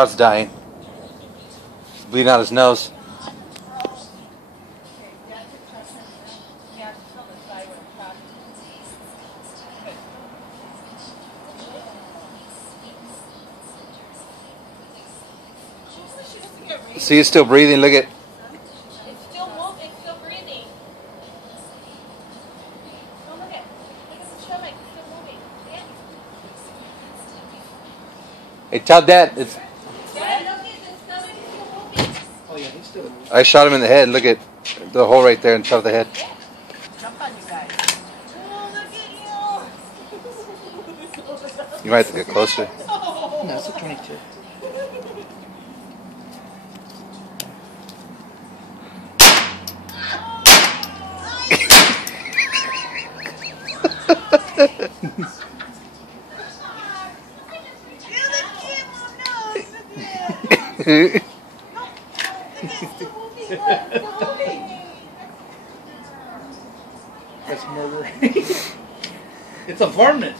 Chow's dying. He's bleeding out his nose. See, he's still breathing. Look at. It's still moving. It's still breathing. Oh, look at the stomach. It's still moving. Yeah. Hey, tell Dad. It's. Dad, look at the stomach. It's still moving. Oh yeah, he's still moving. I shot him in the head. Look at the hole right there in top of the head. Jump on you guys. Oh, look at you. You might have to get closer. No, it's a 22. That's murder. It's a varmint.